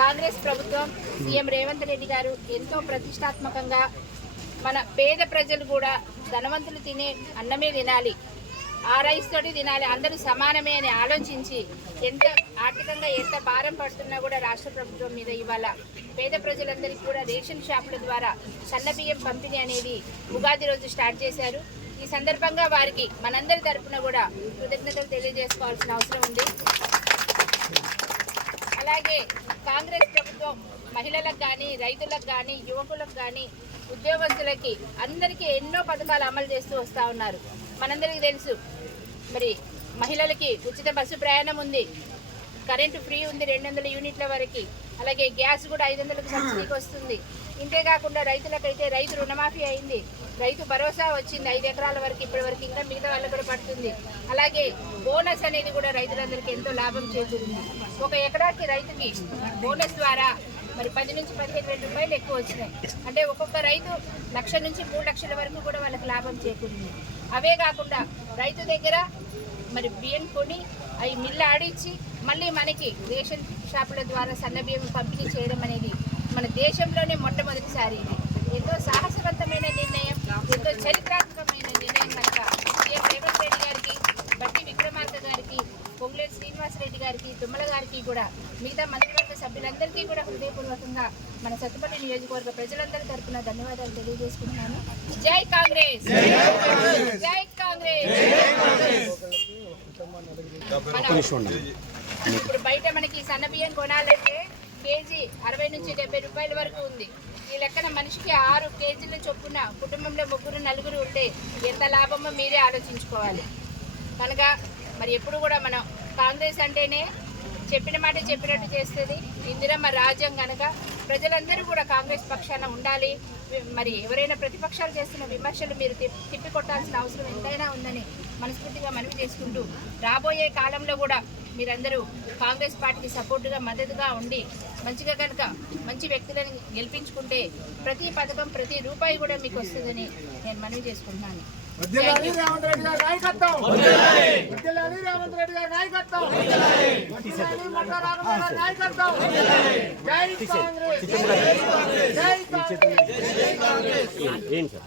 కాంగ్రెస్ ప్రభుత్వం సీఎం రేవంత్ రెడ్డి గారు ఎంతో ప్రతిష్టాత్మకంగా మన పేద ప్రజలు కూడా ధనవంతులు తినే అన్నమే తినాలి, ఆ రైస్ తోటి తినాలి, అందరూ సమానమే అని ఆలోచించి ఎంత ఆర్థికంగా ఎంత భారం పడుతున్నా కూడా రాష్ట్ర ప్రభుత్వం మీద ఇవాళ పేద ప్రజలందరికీ కూడా రేషన్ షాపుల ద్వారా సన్నబియ్యం పంపిణీ అనేది ఉగాది రోజు స్టార్ట్ చేశారు. ఈ సందర్భంగా వారికి మనందరి తరఫున కూడా కృతజ్ఞతలు తెలియజేసుకోవాల్సిన అవసరం ఉంది. అలాగే కాంగ్రెస్ ప్రభుత్వం మహిళలకు కానీ, రైతులకు కానీ, యువకులకు కానీ, ఉద్యోగస్తులకి అందరికీ ఎన్నో పథకాలు అమలు చేస్తూ వస్తూ ఉన్నారు. మనందరికీ తెలుసు, మరి మహిళలకి ఉచిత బస్సు ప్రయాణం ఉంది, కరెంటు ఫ్రీ ఉంది 200 యూనిట్ల వరకు, అలాగే గ్యాస్ కూడా 500కు సబ్సిడీకి వస్తుంది. ఇంతేకాకుండా రైతులకైతే రైతు రుణమాఫీ అయింది, రైతు భరోసా వచ్చింది 5 ఎకరాల వరకు, ఇప్పటి వరకు ఇంకా మిగతా వాళ్ళకు కూడా పడుతుంది. అలాగే బోనస్ అనేది కూడా రైతులందరికీ ఎంతో లాభం చేకూరింది. 1 ఎకరాకి రైతుకి బోనస్ ద్వారా మరి 10 నుంచి 15,000 రూపాయలు ఎక్కువ వచ్చినాయి. అంటే ఒక్కొక్క రైతు 1,00,000 నుంచి 3 లక్షల వరకు కూడా వాళ్ళకి లాభం చేకూరింది. అవే కాకుండా రైతు దగ్గర మరి బియ్యం కొని అవి మిల్లు ఆడించి మళ్ళీ మనకి రేషన్ షాపుల ద్వారా సన్నబియ్యం పంపిణీ చేయడం అనేది మన దేశంలోనే మొట్టమొదటిసారి. ఇది ఎంతో సాహసవంతమైన నిర్ణయం, ఎంతో చరిత్రాత్మకమైన నిర్ణయం కనుక సీఎం రేవంత్ రెడ్డి గారికి, బట్టి విక్రమార్క గారికి, పొంగులేటి శ్రీనివాసరెడ్డి గారికి, తుమ్మల గారికి కూడా మిగతా మంత్రివర్గ సభ్యులందరికీ కూడా హృదయపూర్వకంగా మన సత్తుపల్లి నియోజకవర్గ ప్రజలందరి తరఫున ధన్యవాదాలు తెలియజేసుకుంటున్నాను. జై కాంగ్రెస్, జై కాంగ్రెస్. ఇప్పుడు బయట మనకి సన్నబియ్యం కొనాలంటే కేజీ 60 నుంచి 70 రూపాయల వరకు ఉంది. ఈ లెక్కన మనిషికి 6 కేజీల చొప్పున కుటుంబంలో 3 4 ఉంటే ఎంత లాభమో మీరే ఆలోచించుకోవాలి. కనుక మరి ఎప్పుడు కూడా మనం కాంగ్రెస్ అంటేనే చెప్పిన మాట చెప్పినట్టు చేస్తుంది. ఇందిరమ్మ రాజ్యం కనుక ప్రజలందరూ కూడా కాంగ్రెస్ పక్షాన ఉండాలి. మరి ఎవరైనా ప్రతిపక్షాలు చేస్తున్న విమర్శలు మీరు తిప్పికొట్టాల్సిన అవసరం ఎంతైనా ఉందని మనస్ఫూర్తిగా మనవి చేసుకుంటూ, రాబోయే కాలంలో కూడా మీరందరూ కాంగ్రెస్ పార్టీకి సపోర్టుగా మద్దతుగా ఉండి మంచిగా కనుక మంచి వ్యక్తులను గెలిపించుకుంటే ప్రతి పథకం ప్రతి రూపాయి కూడా మీకు వస్తుందని నేను మనవి చేసుకుంటున్నాను. ఏంటి